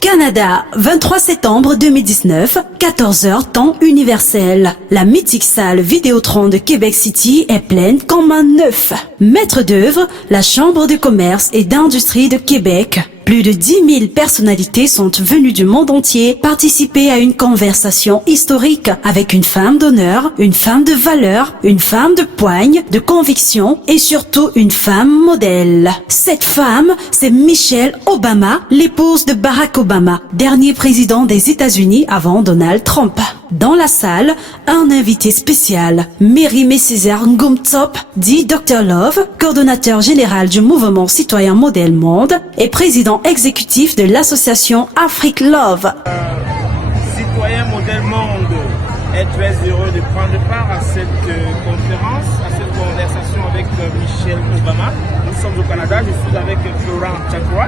Canada, 23 septembre 2019, 14h temps universel. La mythique salle Vidéotron de Québec City est pleine comme un œuf. Maître d'œuvre, la Chambre de commerce et d'industrie de Québec. Plus de 10 000 personnalités sont venues du monde entier participer à une conversation historique avec une femme d'honneur, une femme de valeur, une femme de poigne, de conviction et surtout une femme modèle. Cette femme, c'est Michelle Obama, l'épouse de Barack Obama, dernier président des États-Unis avant Donald Trump. Dans la salle, un invité spécial, Mary César Ngumtsop, dit Dr Love, coordonnateur général du mouvement citoyen Modèle Monde et président exécutif de l'association Afrique Love. Citoyen Modèle Monde est très heureux de prendre part à cette conférence, à cette conversation avec Michelle Obama. Nous sommes au Canada, je suis avec Florent Tchakoua.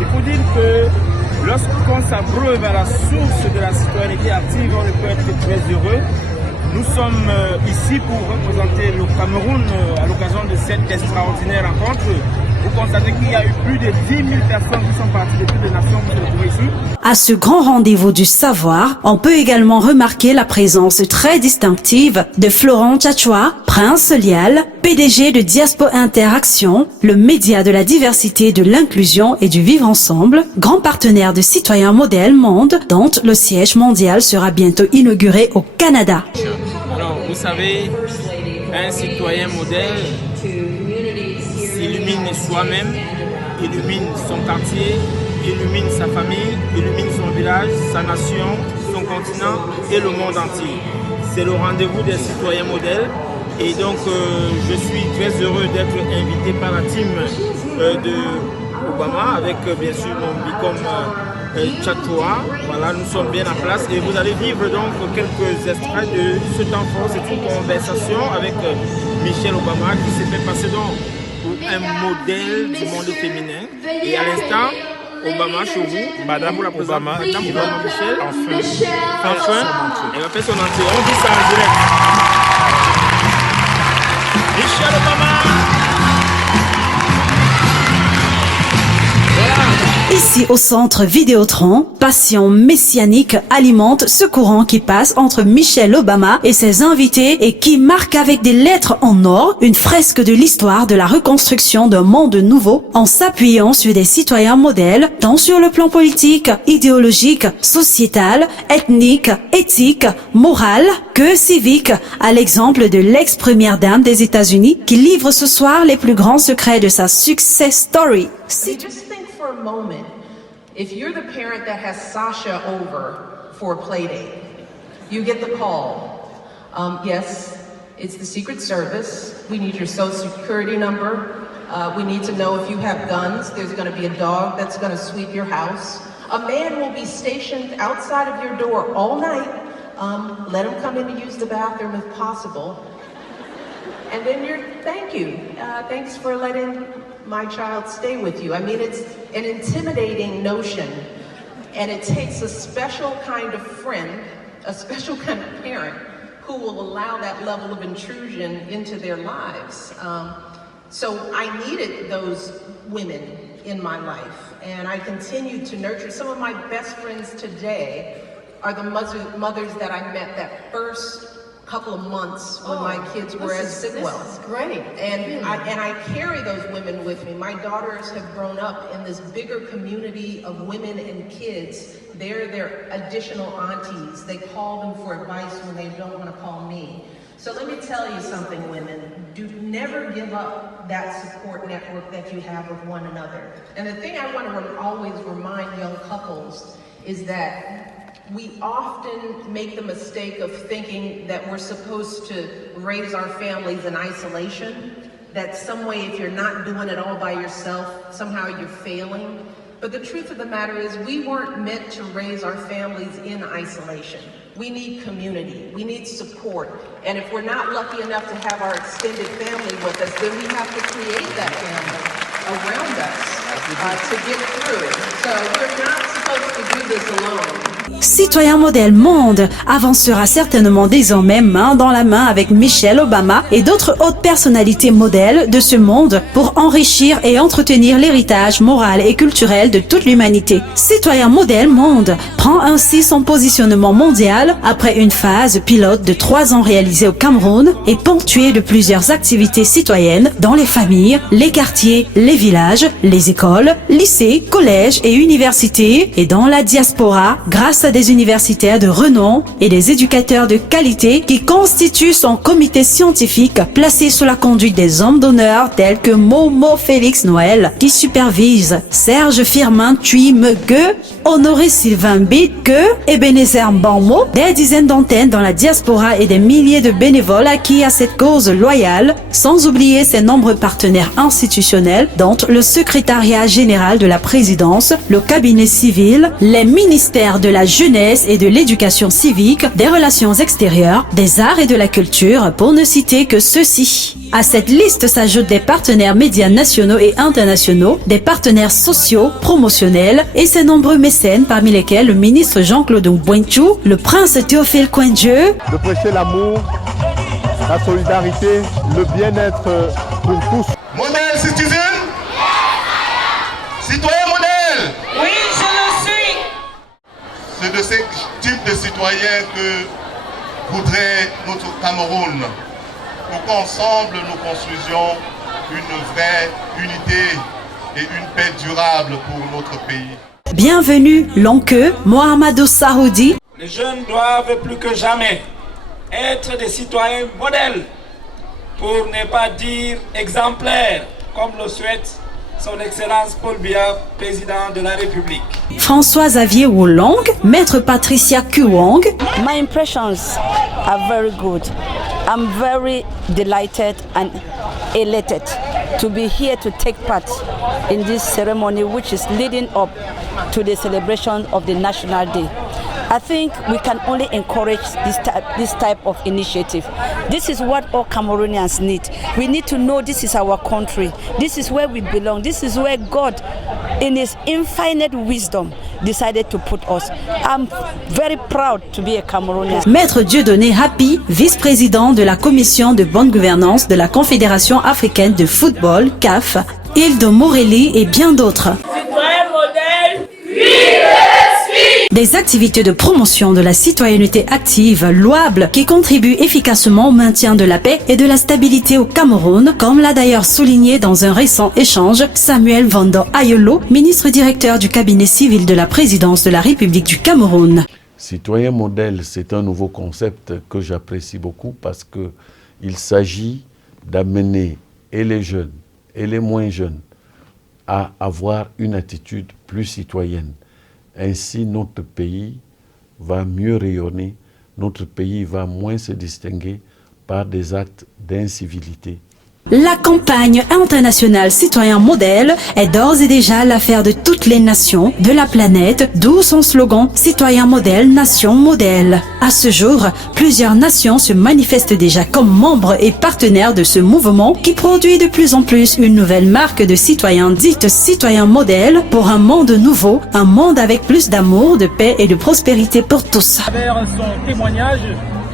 Il faut dire que lorsqu'on s'abreuve à la source de la citoyenneté active, on ne peut être que très heureux. Nous sommes ici pour représenter le Cameroun à l'occasion de cette extraordinaire rencontre. Vous constatez qu'il y a eu plus de 10 000 personnes qui sont parties de toutes les nations pour se retrouver ici. À ce grand rendez-vous du savoir, on peut également remarquer la présence très distinctive de Florent Tchakoua, Prince Lial, PDG de Diaspo Interaction, le média de la diversité, de l'inclusion et du vivre ensemble, grand partenaire de Citoyens Modèle Monde, dont le siège mondial sera bientôt inauguré au Canada. Alors, vous savez, un citoyen modèle s'illumine soi-même, illumine son quartier, illumine sa famille, illumine son village, sa nation, son continent et le monde entier. C'est le rendez-vous des citoyens modèles et donc je suis très heureux d'être invité par la team de Obama avec bien sûr mon bicom Tchakoua. Voilà, nous sommes bien en place et vous allez vivre donc quelques extraits de ce temps fort. C'est une conversation avec Michelle Obama qui s'est fait passer donc pour un modèle du monde féminin. Et à l'instant, Obama chez vous, Madame pour la présente, Madame Obama Michelle, enfin, elle va faire son entrée. On dit ça en direct. Michelle Obama. Ici au centre Vidéotron, passion messianique alimente ce courant qui passe entre Michelle Obama et ses invités et qui marque avec des lettres en or une fresque de l'histoire de la reconstruction d'un monde nouveau en s'appuyant sur des citoyens modèles tant sur le plan politique, idéologique, sociétal, ethnique, éthique, moral que civique, à l'exemple de l'ex-première dame des États-Unis qui livre ce soir les plus grands secrets de sa success story. For a moment, if you're the parent that has Sasha over for a play date, you get the call. Yes, it's the Secret Service. We need your social security number. We need to know if you have guns. There's going to be a dog that's going to sweep your house. A man will be stationed outside of your door all night. Let him come in to use the bathroom if possible. And then thank you. Thanks for letting my child stay with you. I mean, it's an intimidating notion, and it takes a special kind of friend, a special kind of parent who will allow that level of intrusion into their lives. So I needed those women in my life, and I continue to nurture. Some of my best friends today are the mothers that I met that first couple of months when my kids were at Sidwell. This is great. And I carry those women with me. My daughters have grown up in this bigger community of women and kids. They're their additional aunties. They call them for advice when they don't want to call me. So let me tell you something, women. Do never give up that support network that you have with one another. And the thing I want to always remind young couples is that we often make the mistake of thinking that we're supposed to raise our families in isolation, that some way if you're not doing it all by yourself, somehow you're failing. But the truth of the matter is we weren't meant to raise our families in isolation. We need community, we need support. And if we're not lucky enough to have our extended family with us, then we have to create that family around us to get through. So we're not supposed to do this alone. Citoyen modèle monde avancera certainement désormais main dans la main avec Michelle Obama et d'autres hautes personnalités modèles de ce monde pour enrichir et entretenir l'héritage moral et culturel de toute l'humanité. Citoyen modèle monde prend ainsi son positionnement mondial après une phase pilote de 3 ans réalisée au Cameroun et ponctuée de plusieurs activités citoyennes dans les familles, les quartiers, les villages, les écoles, lycées, collèges et universités et dans la diaspora grâce à des universitaires de renom et des éducateurs de qualité qui constituent son comité scientifique placé sous la conduite des hommes d'honneur tels que Momo Félix Noël qui supervise, Serge Firmin Thuy Megue, Honoré Sylvain Bitke, Ebenezer Mbammo, des dizaines d'antennes dans la diaspora et des milliers de bénévoles acquis à cette cause loyale, sans oublier ses nombreux partenaires institutionnels dont le secrétariat général de la présidence, le cabinet civil, les ministères de la jeunesse et de l'éducation civique, des relations extérieures, des arts et de la culture, pour ne citer que ceux-ci. À cette liste s'ajoutent des partenaires médias nationaux et internationaux, des partenaires sociaux, promotionnels et ses nombreux mécènes parmi lesquels le ministre Jean-Claude Mbouenchou, le prince Théophile Kouendieu. De prêcher l'amour, la solidarité, le bien-être pour tous. Modèle citizen? Citoyen modèle? Oui, je le suis. C'est de ce type de citoyen que voudrait notre Cameroun. Pour qu'ensemble nous construisions une vraie unité et une paix durable pour notre pays. Bienvenue, l'oncle Mohamedou Saoudi. Les jeunes doivent plus que jamais être des citoyens modèles, pour ne pas dire exemplaires, comme le souhaite son Excellence Paul Biya, président de la République. François-Xavier Wulong, Maître Patricia Kuwong. My impressions are very good. I'm very delighted and elated to be here to take part in this ceremony which is leading up to the celebration of the National Day. I think we can only encourage this type of initiative. This is what all Cameroonians need. We need to know this is our country. This is where we belong. This is where God, in His infinite wisdom, decided to put us. I'm very proud to be a Cameroonian. Maître Dieudonné Happy, vice-président de la commission de bonne gouvernance de la Confédération africaine de football, CAF, Hilde Morelli et bien d'autres. Citoyen modèle, Des activités de promotion de la citoyenneté active, louables, qui contribuent efficacement au maintien de la paix et de la stabilité au Cameroun, comme l'a d'ailleurs souligné dans un récent échange Samuel Vando Ayolo, ministre directeur du cabinet civil de la présidence de la République du Cameroun. Citoyen modèle, c'est un nouveau concept que j'apprécie beaucoup parce qu'il s'agit d'amener et les jeunes et les moins jeunes à avoir une attitude plus citoyenne. Ainsi, notre pays va mieux rayonner, notre pays va moins se distinguer par des actes d'incivilité. La campagne internationale Citoyen Modèle est d'ores et déjà l'affaire de toutes les nations de la planète, d'où son slogan Citoyen Modèle, Nation Modèle. À ce jour, plusieurs nations se manifestent déjà comme membres et partenaires de ce mouvement qui produit de plus en plus une nouvelle marque de citoyens dite Citoyen Modèle pour un monde nouveau, un monde avec plus d'amour, de paix et de prospérité pour tous. À travers son témoignage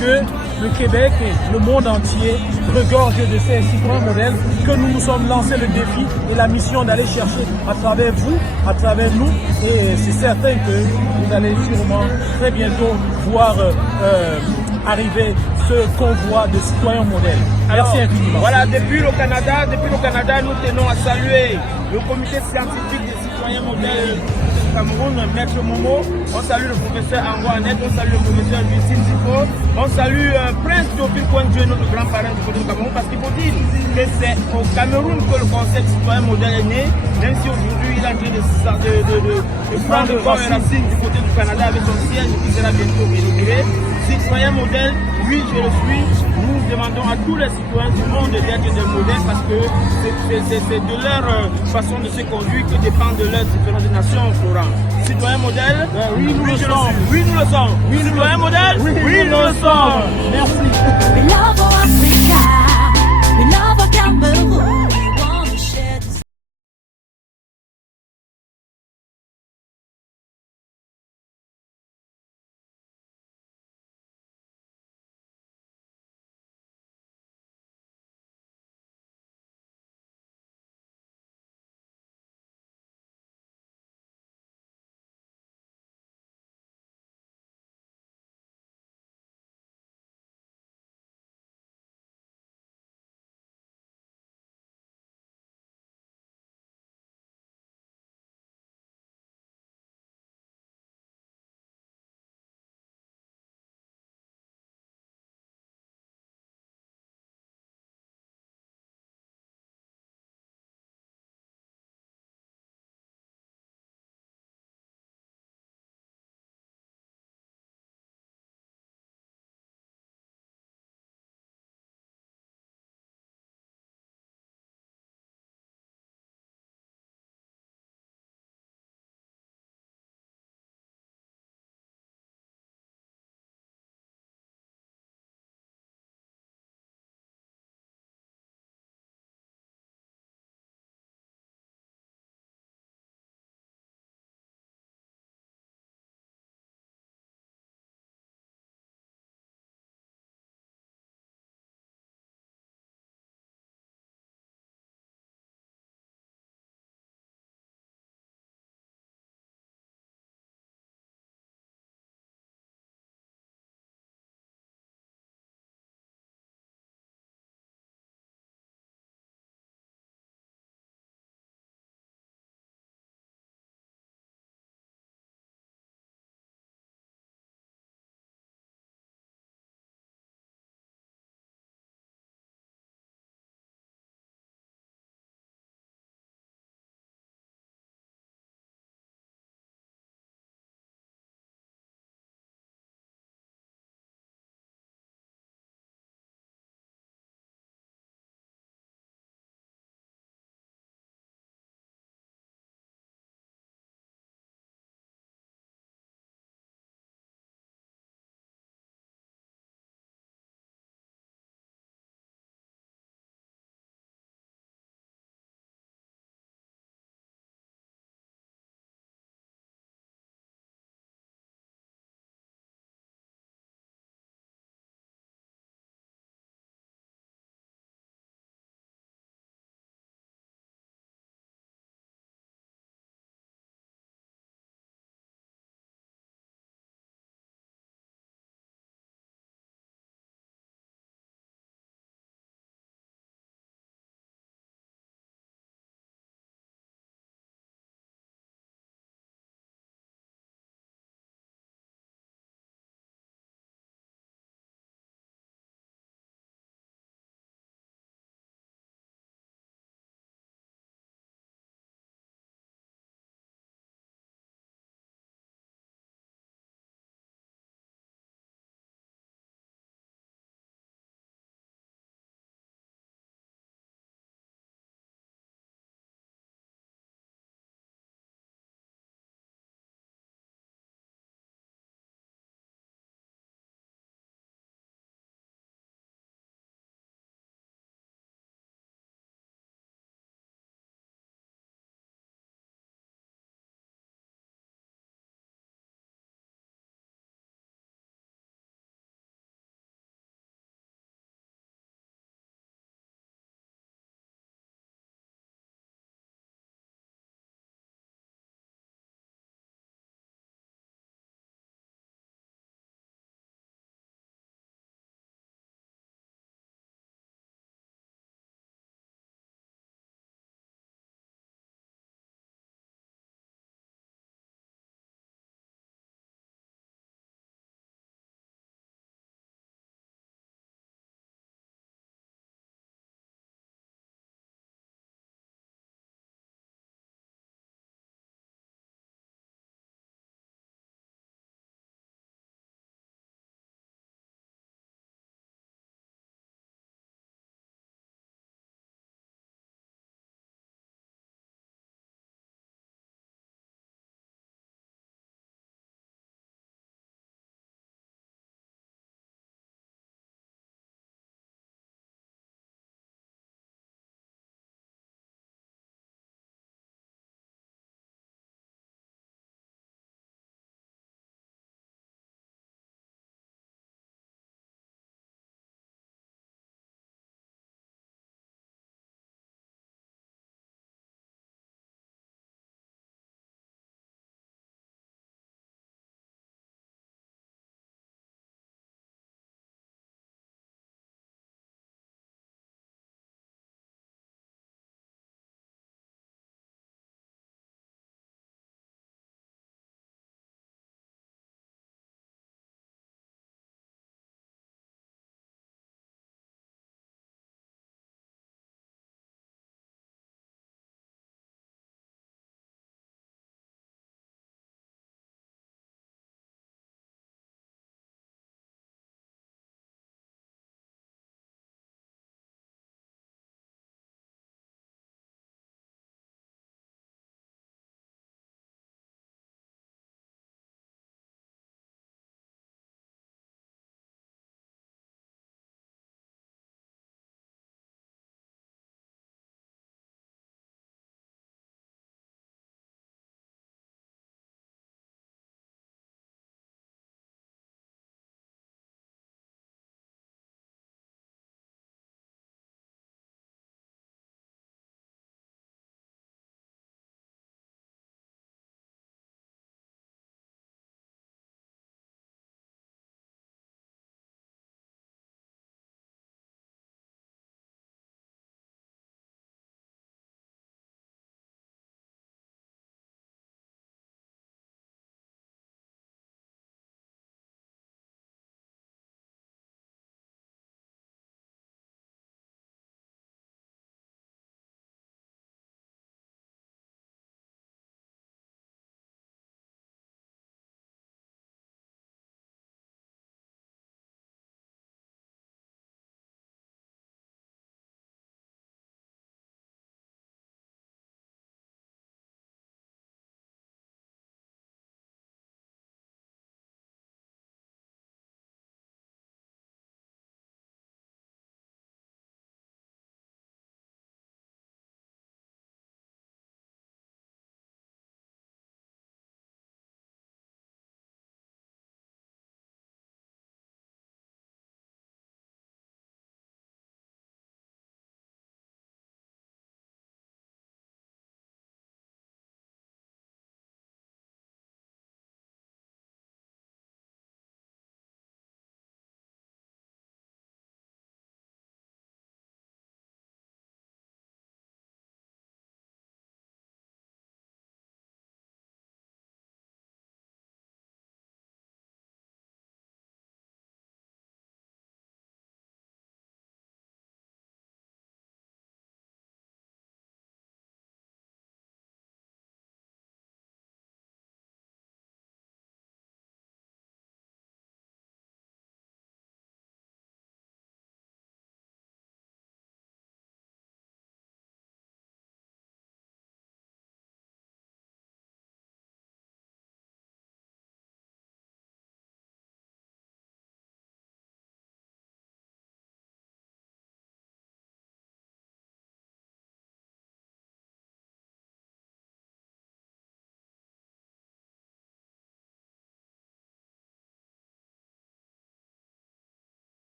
que le Québec et le monde entier regorgent de ces citoyens modèles que nous nous sommes lancés le défi et la mission d'aller chercher à travers vous, à travers nous. Et c'est certain que vous allez sûrement très bientôt voir arriver ce convoi de citoyens modèles. Merci infiniment. Voilà, depuis le Canada, nous tenons à saluer le comité scientifique des citoyens modèles du Cameroun, Maître Momo. On salue le professeur Angouanet, on salue le professeur Justine Zifo, on salue Prince Théophile Kouendieu, notre grand-parent du Cameroun, parce qu'il faut dire que c'est au Cameroun que le concept citoyen modèle est né, même si aujourd'hui il est en train de prendre corps et racine du côté du Canada avec son siège qui sera bientôt inauguré. Citoyen modèle, oui je le suis, nous demandons à tous les citoyens du monde d'être des modèles parce que c'est de leur façon de se conduire que dépend de leurs différentes nations, Florent. Citoyen modèle, oui nous le sommes, oui nous le sommes. Citoyen modèle, oui nous le sommes. Merci.